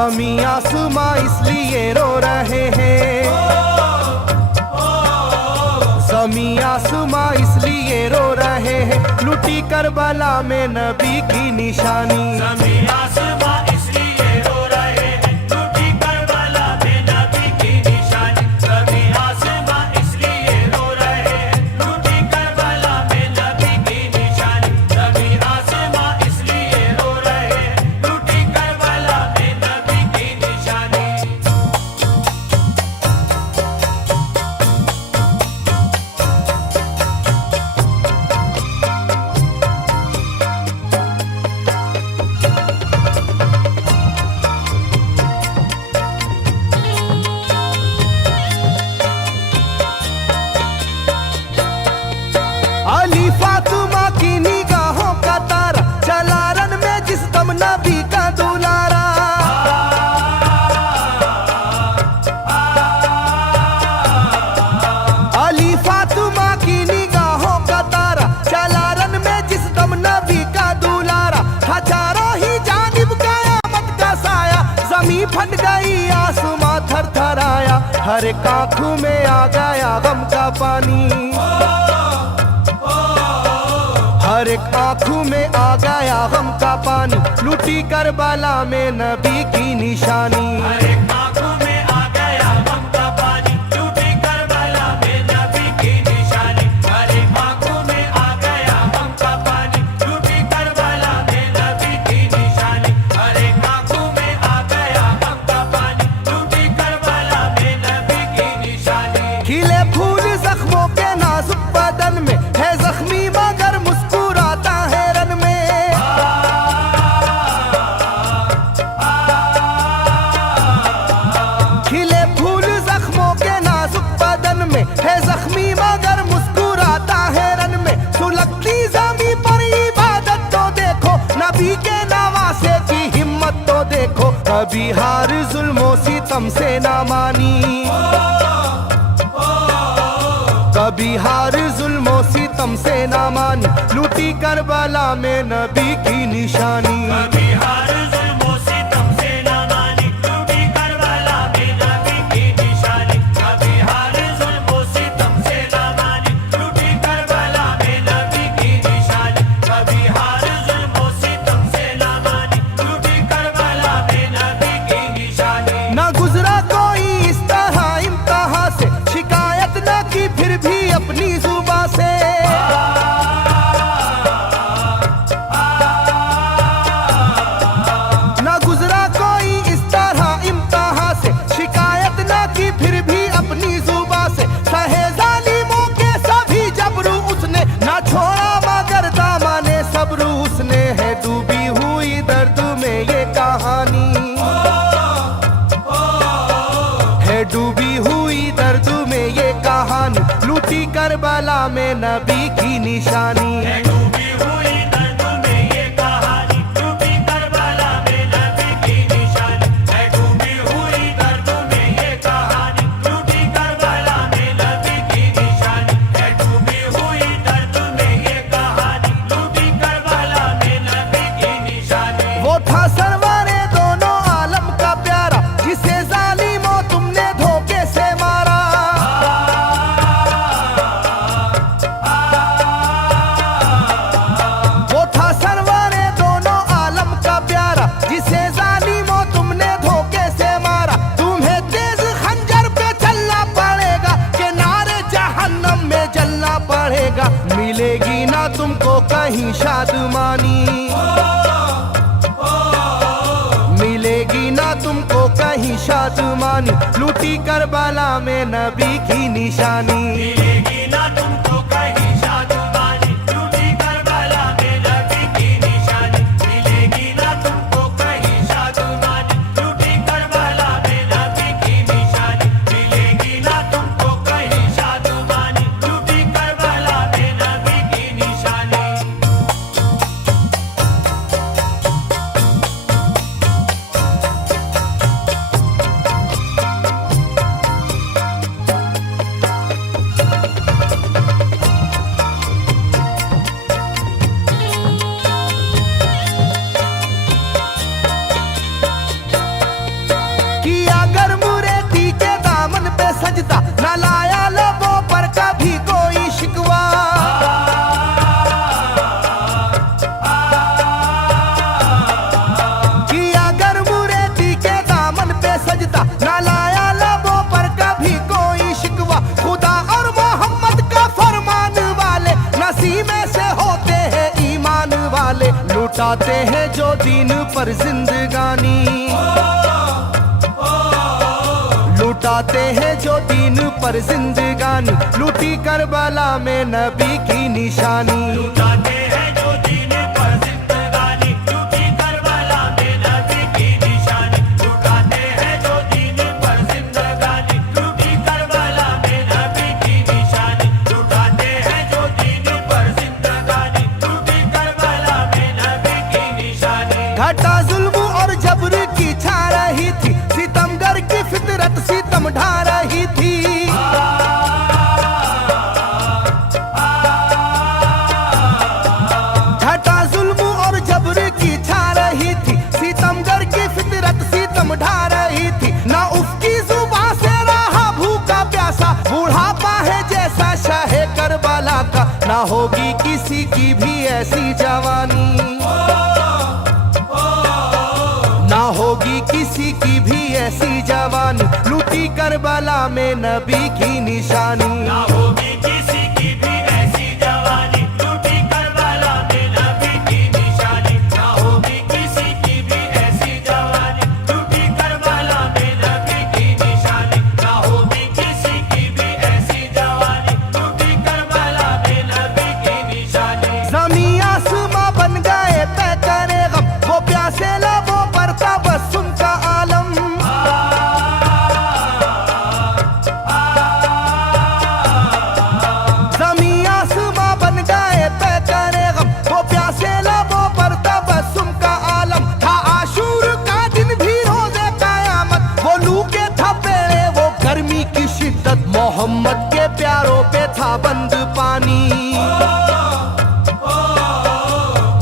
ज़मीं आसमां इसलिए रो रहे हैं, ज़मीं आसमां इसलिए रो रहे हैं, लुटी करबला में नबी की निशानी। ज़मीं आसमां इसलिए रो रहे हैं, लुटी करबला में नबी की निशानी। ज़मीं आसमां इसलिए रो रहे हैं, लुटी करबला में नबी की निशानी। ज़मीं आसमां इसलिए रो रहे हैं, लुटी करबला में नबी की निशानी। अली फातिमा की निगाहों का तारा, चला रन में जिस दम नबी का दुलारा। अली फातिमा की निगाहों का तारा, चला रन में जिस दम नबी का दुलारा। हजारों ही जानिब कयामत का साया, जमीन फट गई आसमां थर थर आया। हर एक आंखों में आ गया गम का पानी, हर एक आंखों में आ गया गम का पानी, लुटी करबला में नबी की निशानी। हर एक आंखों में आ गया गम का पानी, लुटी करबला में नबी की निशानी। हर एक आंखों में आ गया गम का पानी, लुटी करबला में नबी की निशानी। हर एक आंखों में आ गया गम का पानी, लुटी करबला में नबी की निशानी। खिले फूल जख्मों के नाजुक बदन में है जख्मी मगर मुस्कुराता है रन में। खिले फूल जख्मों के नाजुक बदन में है जख्मी मगर मुस्कुराता है रन में। सुलगती ज़मीं पर इबादत तो देखो, नबी के नवासे की हिम्मत तो देखो। कभी हार जुल्मों सितम से ना मानी, कभी हार जुल्मों सितम से ना मानी, लुटी करबला में नबी की निशानी। कभी हार जुल्मों सितम से ना मानी, लुटी करबला में नबी की निशानी। कभी हार जुल्मों सितम से ना मानी, लुटी करबला में नबी की निशानी। कभी हार जुल्मों सितम से ना मानी, लुटी करबला में नबी की निशानी। ना गुजरा कोई इस तरह इम्तिहा से, शिकायत न की फिर भी अपनी जुबां से। ना गुजरा कोई इस तरह इम्तिहा से, शिकायत न की फिर भी अपनी जुबां से। सहे जालिमों के सभी जबरू उसने, ना छोड़ा मगर दामने सब्र उसने। है डूबी हुई दर्द में ये कहानी, है डूबी हुई दर्द में ये कहानी, लुटी करबला में नबी की निशानी। है डूबी हुई दर्द में ये कहानी, लुटी करबला में नबी की निशानी। है डूबी हुई दर्द में ये कहानी, लुटी करबला में नबी की निशानी। है डूबी हुई दर्द में ये कहानी, लुटी करबला में नबी की निशानी। वो था सरवारे दोनों आलम का प्यारा, जिसे जालिमों तुमने धोखे से मारा। वो था सरवारे दोनों आलम का प्यारा, जिसे जालिमों तुमने धोखे से मारा। तुम्हें तेज खंजर पे चलना पड़ेगा, के नारे जहन्नम में जलना पड़ेगा। मिलेगी ना तुमको कहीं शादमानी, मिलेगी ना तुमको कहीं शादमानी, लुटी करबला में नबी की निशानी। मिलेगी ना तुमको कहीं शादमानी, लुटी करबला में नबी की निशानी। मिलेगी ना तुमको कहीं शादमानी, लुटी करबला में नबी की निशानी। मिलेगी ना तुमको कहीं शादमानी, लुटी करबला में नबी की निशानी। उसी में से होते हैं ईमान वाले, लुटाते हैं जो दीन पर जिंदगानी, लुटाते हैं जो दीन पर जिंदगानी, लूटी करबला में नबी की निशानी। लुटाते हैं जो दीन पर जिंदगानी, लूटी करबला में नबी की निशानी। लुटाते हैं जो दीन पर जिंदगानी, लूटी करबला में नबी की निशानी। लुटाते हैं जो दीन पर जिंदगानी, लूटी करबला में नबी की निशानी। घटा जुल्म और जबर की छा रही थी, सितमगर की फितरत सितम ढा रही थी। घटा जुल्म और जबर की छा रही थी, सितमगर की फितरत सितम ढा रही थी। ना उसकी जुबान से रहा भूखा प्यासा, बुढ़ापा है जैसा शाहे करबला का, ना होगी किसी की भी ऐसी जवानी, ना होगी किसी की भी ऐसी जवानी, लूटी करबला में नबी की निशानी। ना होगी किसी की भी ऐसी जवानी, लूटी करबला में नबी की निशानी। ना होगी किसी की भी ऐसी जवानी, लूटी करबला में नबी की निशानी। ना होगी किसी की भी ऐसी जवानी, लूटी करबला में नबी की निशानी। ज़मीं आसमां बन गए तय करे गम, वो प्यासे लबों पर तबस्सुम का आलम। ज़मीं आसमां बन गए तय करे गम, वो प्यासे लबों पर तबस्सुम का आलम। था आशूर का दिन भी रोज़े क़यामत, वो लू के थपेड़े वो गर्मी की शिद्दत, मोहम्मद के प्यारों पे था बंद पानी,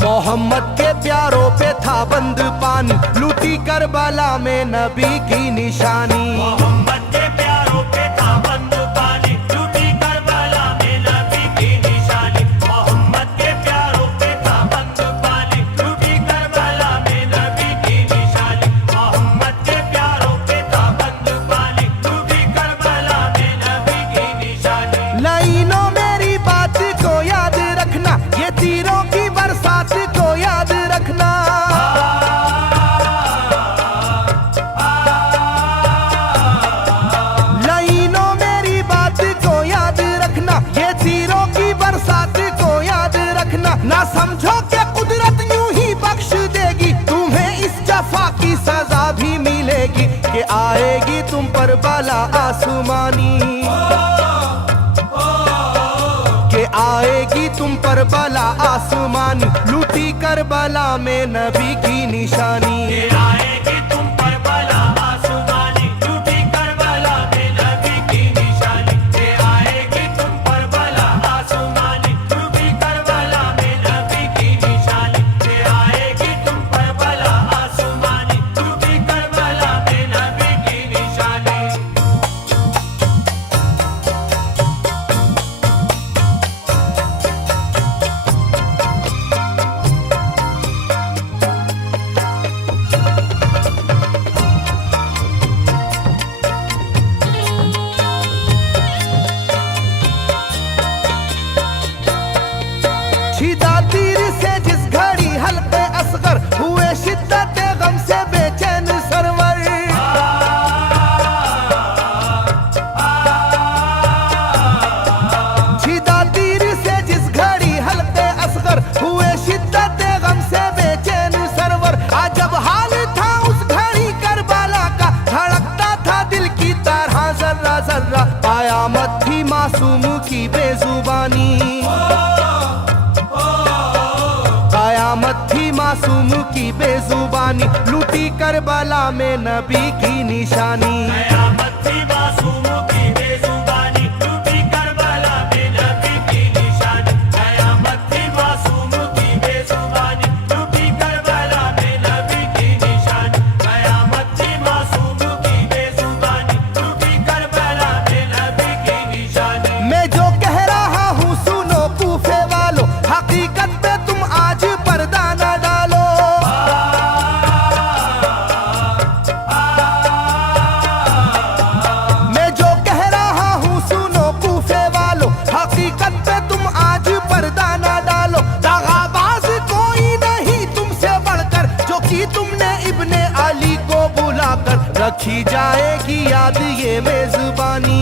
मोहम्मद के प्यारों पे था बंद पानी, लूटी करबला में नबी की निशानी। मोहम्मद के प्यारों पे था बंद पानी, लूटी करबला में नबी की निशानी। मोहम्मद के प्यारों पे था बंद पानी, लूटी करबला में नबी की निशानी। मोहम्मद के प्यारों पे था बंद पानी, लूटी करबला में नबी की निशानी। लाइनों मेरी बात को याद रखना, ये तीरों की बरसात को याद रखना। लाइनों मेरी बात को याद रखना, ये तीरों की बरसात को याद रखना। ना समझो कि कुदरत यूं ही बख्श देगी, तुम्हें इस जफा की सजा भी मिलेगी, कि आएगी तुम पर बला आसमानी, के आएगी तुम पर बला आसमानी, लूटी करबला में नबी की निशानी। ये आएगी तुम पर बला आसमानी, लूटी करबला में नबी की निशानी। ये आएगी तुम पर बला आसमानी, लूटी करबला में नबी की निशानी। ये आएगी तुम पर बला आसमानी, लूटी करबला में नबी की निशानी। छिदा तीर से जिस घड़ी हल्के असगर हुए, शिद्दत गम से बेचैन सरवर। छिदा तीर से जिस घड़ी हल्के असगर हुए, शिद्दत गम से बेचैन सरवर। अजब हाल था उस घड़ी करबला का, धड़कता था दिल की तरह जर्रा जर्रा। कयामत थी मासूम की बेजुबानी, कयामत थी मासूम की बेजुबानी, लूटी करबला में नबी की निशानी। कयामत थी मासूम की बेजुबानी, लूटी करबला में नबी की निशानी। कयामत थी मासूम की बेजुबानी, लूटी करबला में नबी की निशानी। कयामत थी मासूम की बेजुबानी, लूटी करबला में नबी की निशानी। मैं जो कह रहा हूँ सुनो कूफे वालों, हकीकत पे तुम आज पर्दा न डालो। मैं जो कह रखी जाएगी याद ये मेजबानी,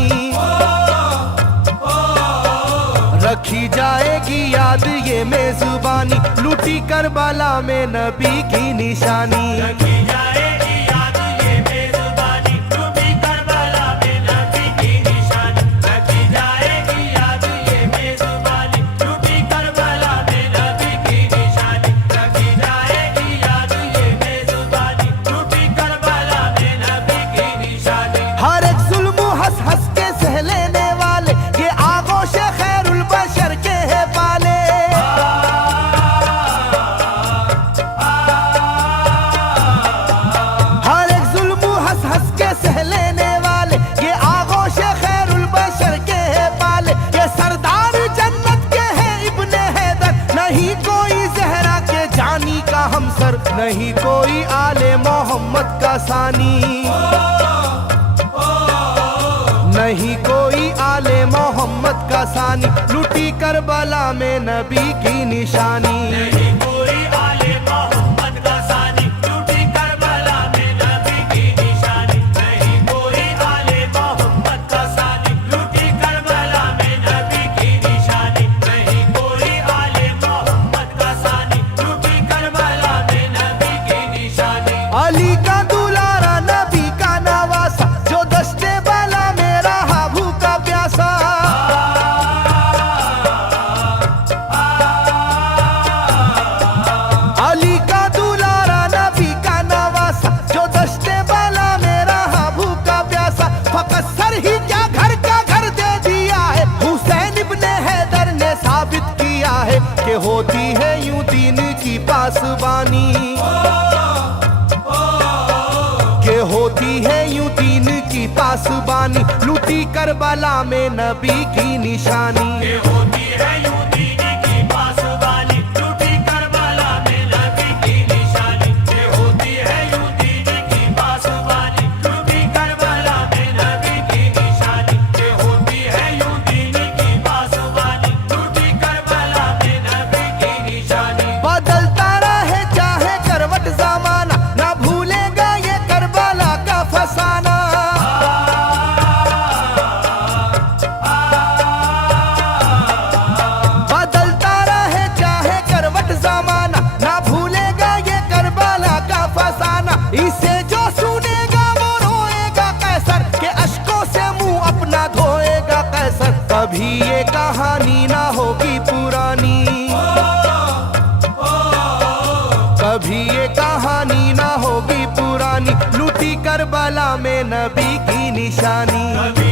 रखी जाएगी याद ये मेजबानी, लूटी करबला में नबी की निशानी। रखी जाएगी याद ये मेजबानी, लूटी करबला में नबी की निशानी। रखी जाएगी याद ये मेजबानी, लूटी करबला में नबी की निशानी। रखी जाएगी याद ये मेजबानी, लूटी करबला में नबी की निशानी। हर एक जुल्म हंस हंस के सह लेने वाले ये आगोश खैरुल बशर के है पाले। हर एक जुल्म हंस हंस के सह लेने वाले ये आगोश खैरुल बशर के है पाले। ये सरदार जन्नत के है इब्ने हैदर, नहीं कोई जहरा के जानी का हमसर, नहीं कोई आले मोहम्मद का सानी, नहीं कोई आले मोहम्मद का सानी, लूटी करबला में नबी की निशानी। नहीं कोई आले मोहम्मद का सानी, लूटी करबला में नबी की निशानी। नहीं कोई आले मोहम्मद का सानी, लूटी करबला में नबी की निशानी। नहीं कोई आले मोहम्मद का सानी, लूटी करबला में नबी की निशानी। अली का दुलारा नबी का नवासा, जो दस्ते बाला में रहा भूखा प्यासा। अली का दुलारा नबी का नवासा, जो दस्ते बाला में रहा भूखा प्यासा। फकत सर ही क्या घर का घर दे दिया है, हुसैन इब्ने हैदर ने साबित किया है कि होती है यूं दीन की पासबानी, के होती है यूं दीन की पासबानी, लूटी करबला में नबी की निशानी। ये होती है यूं दीन की पासबानी, लूटी करबला में नबी की निशानी। ये होती है यूं दीन की पासबानी, लूटी करबला में नबी की निशानी। ये होती है यूं दीन की पासबानी, लूटी करबला में नबी की निशानी। बदलता रहे चाहे करवट जमाना, ना भूलेगा ये करबला का फसाना। बदलता रहे चाहे करवट जमाना, ना भूलेगा ये करबला का फसाना। इसे जो सुनेगा वो रोएगा कैसर, के अश्कों से मुंह अपना धोएगा कैसर। कभी ये कहानी ना होगी पुरानी, कभी ये कहानी ना होगी पुरानी, लूटी करबला में नबी की निशानी। कभी